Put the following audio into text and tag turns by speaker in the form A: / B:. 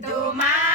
A: do mar.